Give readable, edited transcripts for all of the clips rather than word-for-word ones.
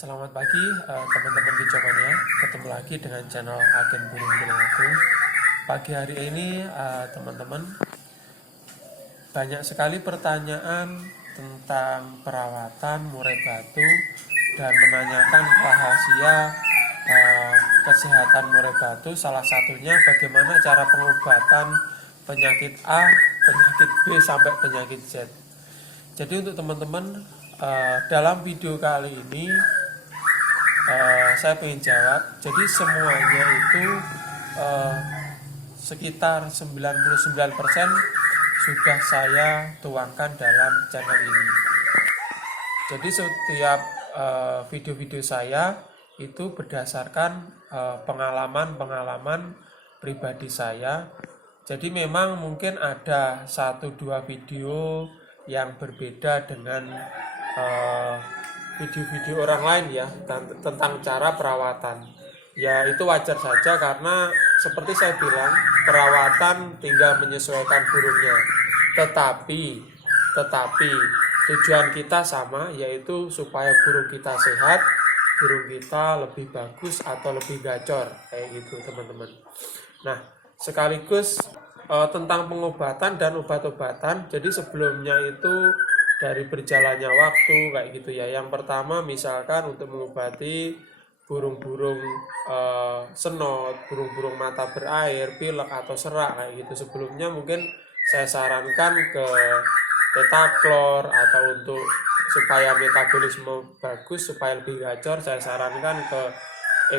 Selamat pagi teman-teman Kicomania. Ketemu lagi dengan channel Agen Burung Aku. Pagi hari ini teman-teman banyak sekali pertanyaan tentang perawatan murai batu dan menanyakan rahasia kesehatan murai batu. Salah satunya bagaimana cara pengobatan penyakit A, penyakit B sampai penyakit Z. Jadi untuk teman-teman dalam video kali ini saya ingin jawab. Jadi semuanya itu sekitar 99% sudah saya tuangkan dalam channel ini. Jadi setiap video-video saya itu berdasarkan pengalaman-pengalaman pribadi saya. Jadi memang mungkin ada 1-2 video yang berbeda dengan video-video orang lain ya tentang cara perawatan. Ya itu wajar saja karena seperti saya bilang, perawatan tinggal menyesuaikan burungnya. Tetapi tujuan kita sama, yaitu supaya burung kita sehat, burung kita lebih bagus atau lebih gacor kayak gitu teman-teman. Nah, sekaligus tentang pengobatan dan obat-obatan. Jadi sebelumnya itu dari berjalannya waktu kayak gitu ya. Yang pertama misalkan untuk mengobati burung-burung senot, burung-burung mata berair, pilek atau serak kayak gitu. Sebelumnya mungkin saya sarankan ke Tetaklor, atau untuk supaya metabolisme bagus, supaya lebih gacor, saya sarankan ke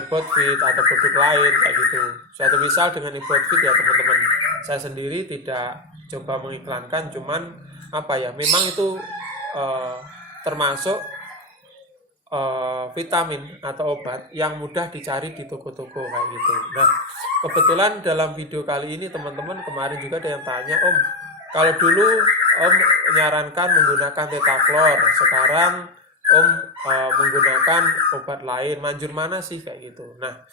Ebotfit atau produk lain kayak gitu. Suatu misal dengan Ebotfit ya teman-teman. Saya sendiri tidak coba mengiklankan, cuman memang itu termasuk vitamin atau obat yang mudah dicari di toko-toko kayak gitu. Nah, kebetulan dalam video kali ini teman-teman, kemarin juga ada yang tanya, Om, kalau dulu Om menyarankan menggunakan Tetaklor, sekarang Om menggunakan obat lain, manjur mana sih kayak gitu. Nah,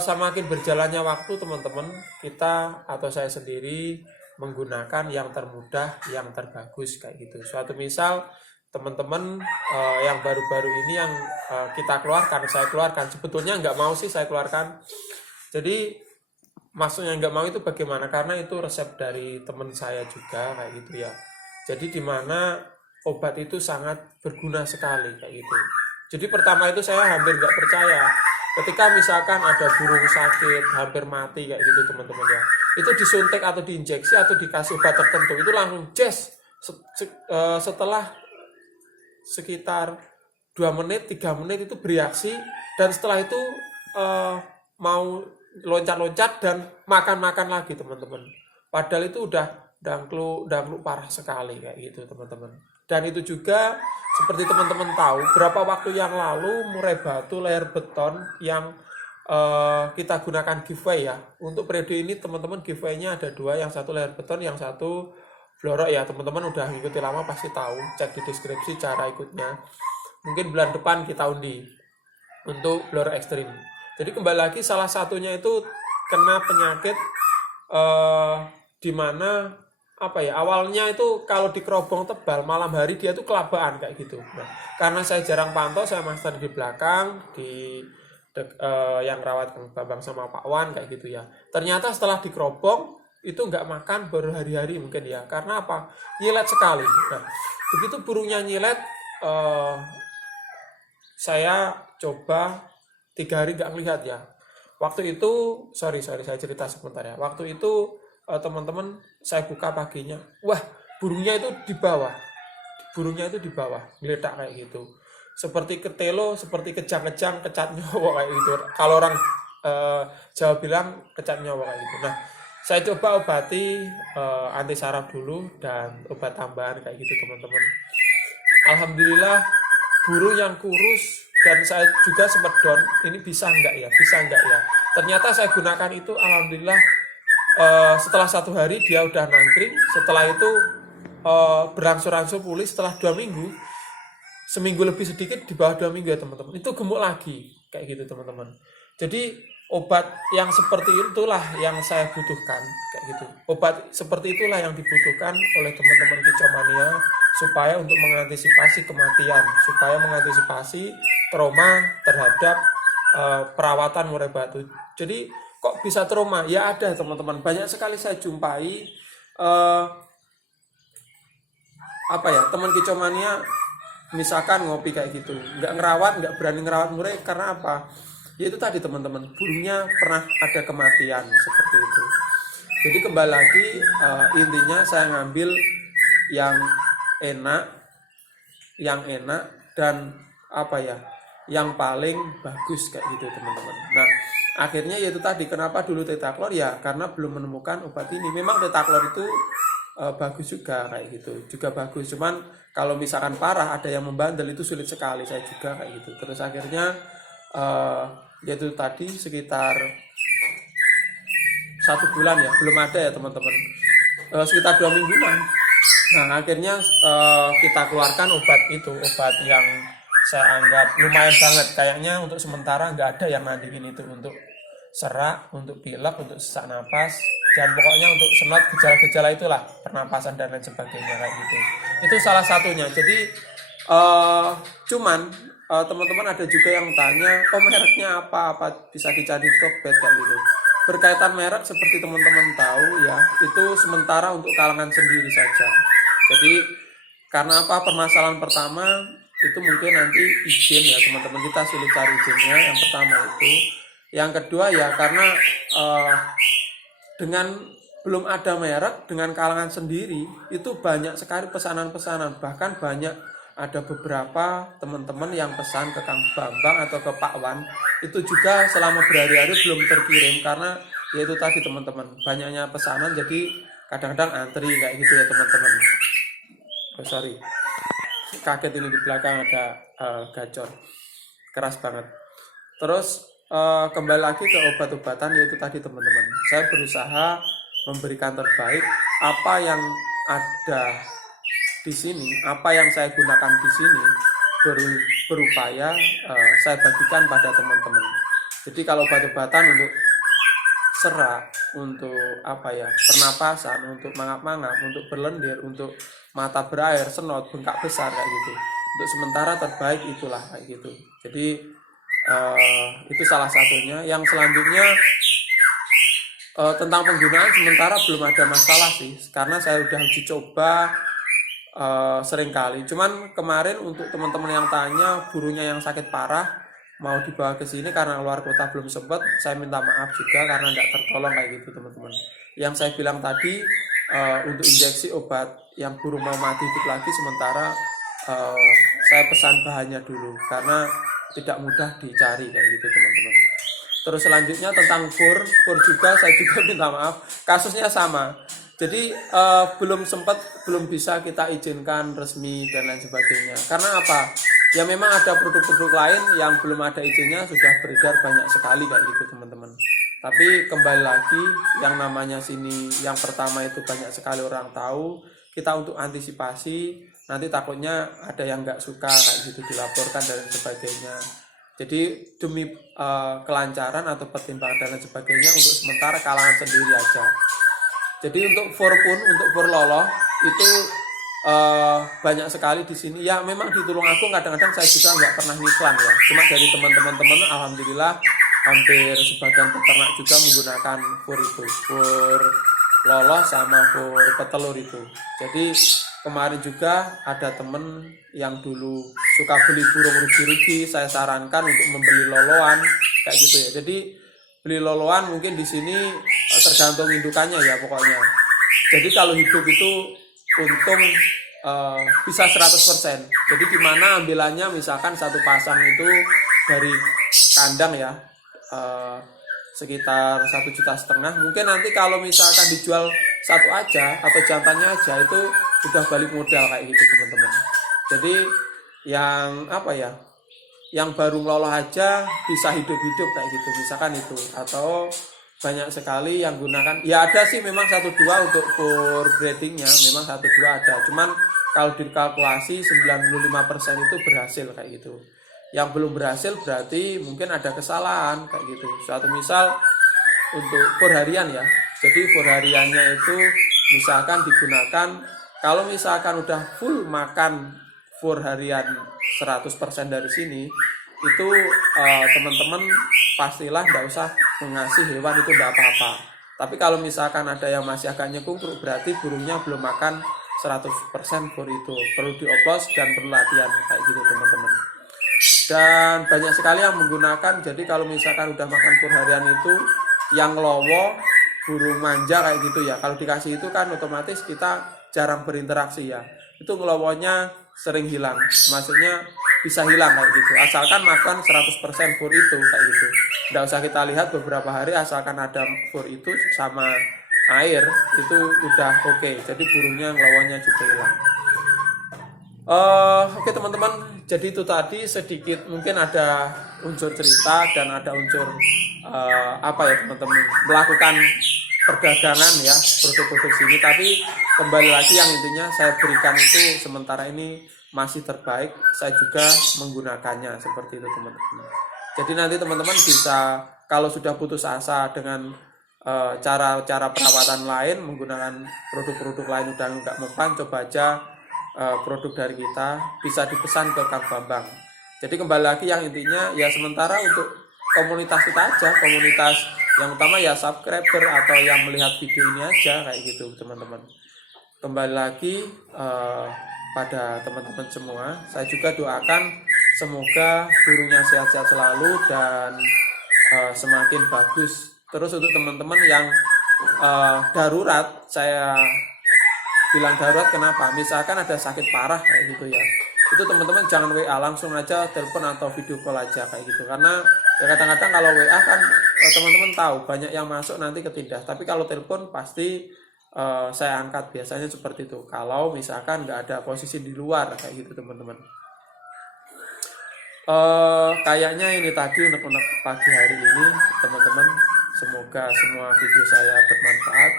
semakin berjalannya waktu teman-teman, kita atau saya sendiri menggunakan yang termudah, yang terbagus kayak gitu. Suatu misal teman-teman yang baru-baru ini yang kita keluarkan, saya keluarkan, sebetulnya nggak mau sih saya keluarkan. Jadi maksudnya nggak mau itu bagaimana? Karena itu resep dari teman saya juga kayak gitu ya. Jadi dimana obat itu sangat berguna sekali kayak gitu. Jadi pertama itu saya hampir nggak percaya ketika misalkan ada burung sakit hampir mati kayak gitu teman-teman ya, itu disuntik atau diinjeksi atau dikasih obat tertentu itu langsung setelah sekitar 2 menit 3 menit itu bereaksi, dan setelah itu mau loncat-loncat dan makan lagi teman-teman, padahal itu udah dangklu parah sekali kayak gitu teman-teman. Dan itu juga seperti teman-teman tahu, berapa waktu yang lalu murai batu layar beton yang kita gunakan giveaway ya. Untuk periode ini teman-teman giveaway-nya ada 2, yang satu layar beton, yang satu blorok ya. Teman-teman udah ngikuti lama pasti tahu, cek di deskripsi cara ikutnya. Mungkin bulan depan kita undi untuk blorok ekstrim. Jadi kembali lagi, salah satunya itu kena penyakit di mana awalnya itu kalau di kerobong tebal malam hari dia tuh kelabaan kayak gitu. Nah, karena saya jarang pantau, saya master di belakang di yang rawat Kang Bambang sama Pak Wan kayak gitu ya. Ternyata setelah di kerobong itu nggak makan baru hari-hari mungkin ya. Karena apa? Nyilet sekali. Nah, begitu burungnya nyilet, saya coba 3 hari nggak ngelihat ya. Waktu itu, sorry saya cerita sebentar ya. Waktu itu teman-teman saya buka paginya, wah burungnya itu di bawah, geledak kayak gitu. Seperti ketelo, seperti kejang-kejang, kecat nyawa kayak gitu. Kalau orang Jawa bilang kecat nyawa kayak gitu. Nah, saya coba obati anti saraf dulu dan obat tambahan kayak gitu teman-teman. Alhamdulillah burung yang kurus, dan saya juga sempat down, ini bisa enggak ya. Ternyata saya gunakan itu, alhamdulillah setelah 1 hari dia udah nangkring. Setelah itu berangsur-angsur pulih. Setelah 2 minggu, seminggu lebih sedikit, di bawah 2 minggu ya teman-teman, itu gemuk lagi kayak gitu teman-teman. Jadi obat yang seperti itulah yang saya butuhkan kayak gitu. Obat seperti itulah yang dibutuhkan oleh teman-teman Kicomania supaya untuk mengantisipasi kematian, supaya mengantisipasi trauma terhadap perawatan murai batu. Jadi kok bisa trauma? Ya ada teman-teman, banyak sekali saya jumpai teman kicomania misalkan ngopi kayak gitu, nggak berani ngerawat murai karena apa? Ya itu tadi teman-teman, burungnya pernah ada kematian seperti itu. Jadi kembali lagi intinya saya ngambil yang enak dan yang paling bagus kayak gitu teman-teman. Nah akhirnya yaitu tadi, kenapa dulu Tetaklor ya karena belum menemukan obat ini. Memang Tetaklor itu bagus juga kayak gitu, juga bagus, cuman kalau misalkan parah ada yang membandel itu sulit sekali, saya juga kayak gitu. Terus akhirnya yaitu tadi sekitar 1 bulan ya, belum ada ya teman-teman, sekitar 2 mingguan. Nah akhirnya kita keluarkan obat yang saya anggap lumayan banget, kayaknya untuk sementara nggak ada yang nandingin itu untuk serak, untuk pilek, untuk sesak napas, dan pokoknya untuk senot, gejala-gejala itulah, pernapasan dan lain sebagainya kayak gitu. Itu salah satunya. Jadi cuman teman-teman ada juga yang tanya, mereknya apa bisa dicari di Tokped kayak gitu. Berkaitan merek seperti teman-teman tahu ya, itu sementara untuk kalangan sendiri saja. Jadi karena permasalahan pertama itu mungkin nanti izin ya teman-teman, kita sulit cari izinnya, yang pertama itu. Yang kedua ya karena dengan belum ada merek, dengan kalangan sendiri itu banyak sekali pesanan-pesanan, bahkan banyak ada beberapa teman-teman yang pesan ke Kang Bambang atau ke Pak Wan, itu juga selama berhari-hari belum terkirim karena yaitu tadi teman-teman, banyaknya pesanan, jadi kadang-kadang antri kayak gitu ya teman-teman. Sorry, kaget ini di belakang ada gacor keras banget. Terus kembali lagi ke obat-obatan, yaitu tadi teman-teman, saya berusaha memberikan terbaik apa yang ada di sini, apa yang saya gunakan di sini, berupaya saya bagikan pada teman-teman. Jadi kalau obat-obatan untuk serak, untuk pernapasan, untuk mangap-mangap, untuk berlendir, untuk mata berair, senot, bengkak besar kayak gitu, untuk sementara terbaik itulah kayak gitu. Jadi itu salah satunya. Yang selanjutnya tentang penggunaan sementara belum ada masalah sih, karena saya udah uji coba sering kali. Cuman kemarin untuk teman-teman yang tanya burungnya yang sakit parah mau dibawa ke sini karena luar kota belum sempat, saya minta maaf juga karena tidak tertolong kayak gitu teman-teman. Yang saya bilang tadi untuk injeksi obat yang burung mau mati hidup lagi sementara saya pesan bahannya dulu karena tidak mudah dicari kayak gitu teman-teman. Terus selanjutnya tentang fur juga saya juga minta maaf, kasusnya sama. Jadi belum bisa kita izinkan resmi dan lain sebagainya. Karena apa? Ya memang ada produk-produk lain yang belum ada izinnya sudah beredar banyak sekali kayak gitu teman-teman. Tapi kembali lagi yang namanya sini, yang pertama itu banyak sekali orang tahu. Kita untuk antisipasi nanti takutnya ada yang nggak suka kayak gitu dilaporkan dan sebagainya. Jadi demi kelancaran atau pertimbangan dan lain sebagainya untuk sementara kalangan sendiri aja. Jadi untuk fur loloh itu banyak sekali di sini. Ya memang di Tulungagung kadang-kadang saya juga nggak pernah ngiklan ya. Cuma dari teman-teman alhamdulillah hampir sebagian peternak juga menggunakan fur loloh sama fur petelur itu. Jadi kemarin juga ada temen yang dulu suka beli burung rugi-rugi, saya sarankan untuk membeli loloan kayak gitu ya. Jadi beli loloan mungkin di sini tergantung indukannya ya pokoknya. Jadi kalau hidup itu untung bisa 100%. Jadi gimana ambilannya, misalkan satu pasang itu dari kandang ya sekitar 1,5 juta. Mungkin nanti kalau misalkan dijual satu aja atau jantannya aja itu sudah balik modal kayak gitu teman-teman. Jadi yang baru ngelola aja bisa hidup kayak gitu misalkan itu, atau banyak sekali yang gunakan ya, ada sih memang 1-2 untuk for breedingnya, memang 1-2 ada, cuman kalau dikalkulasi 95% itu berhasil kayak gitu. Yang belum berhasil berarti mungkin ada kesalahan kayak gitu. Suatu misal untuk for harian ya, jadi for hariannya itu misalkan digunakan Kalau misalkan udah full makan for harian 100% dari sini, itu teman-teman pastilah nggak usah mengasih hewan, itu nggak apa-apa. Tapi kalau misalkan ada yang masih agak nyekungkruk, berarti burungnya belum makan 100% for itu. Perlu dioplos dan perlu latihan kayak gitu teman-teman. Dan banyak sekali yang menggunakan, jadi kalau misalkan udah makan for harian itu, yang lowo, burung manja kayak gitu ya, kalau dikasih itu kan otomatis kita jarang berinteraksi ya, itu ngelowonya sering hilang, maksudnya bisa hilang kayak gitu, asalkan makan 100% fur itu kayak gitu. Nggak usah kita lihat beberapa hari, asalkan ada fur itu sama air itu udah oke. Jadi burungnya ngelowonya juga hilang. Oke teman-teman, jadi itu tadi sedikit mungkin ada unsur cerita dan ada unsur apa ya teman-teman, melakukan perdagangan ya produk-produk sini. Tapi kembali lagi yang intinya saya berikan itu sementara ini masih terbaik, saya juga menggunakannya seperti itu teman-teman. Jadi nanti teman-teman bisa kalau sudah putus asa dengan cara-cara perawatan lain, menggunakan produk-produk lain udah nggak mempan, coba aja produk dari kita, bisa dipesan ke Kang Bambang. Jadi kembali lagi yang intinya ya sementara untuk komunitas kita aja, komunitas yang utama ya subscriber atau yang melihat video ini aja kayak gitu teman-teman. Kembali lagi pada teman-teman semua, saya juga doakan semoga burungnya sehat-sehat selalu dan semakin bagus. Terus untuk teman-teman yang darurat, saya bilang darurat kenapa? Misalkan ada sakit parah kayak gitu ya, itu teman-teman jangan WA, langsung aja telepon atau video call aja kayak gitu. Karena ya kadang-kadang kalau WA kan teman-teman tahu banyak yang masuk nanti ketindas, tapi kalau telepon pasti saya angkat, biasanya seperti itu kalau misalkan nggak ada posisi di luar kayak gitu teman-teman. Kayaknya ini tadi untuk pagi hari ini teman-teman, semoga semua video saya bermanfaat.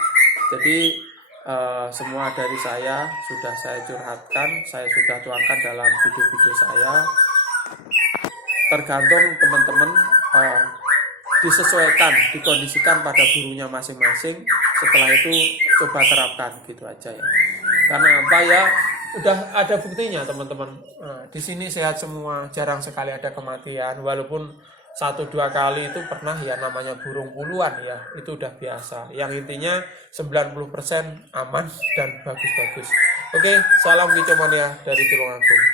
Jadi semua dari saya sudah saya curhatkan, saya sudah tuangkan dalam video-video saya. Tergantung teman-teman disesuaikan, dikondisikan pada burungnya masing-masing. Setelah itu coba terapkan gitu aja ya. Karena apa ya, udah ada buktinya teman-teman. Di sini sehat semua, jarang sekali ada kematian. Walaupun 1-2 kali itu pernah ya, namanya burung puluhan ya, itu udah biasa. Yang intinya 90% aman dan bagus-bagus. Oke, salam kicauan ya dari Tulungagung.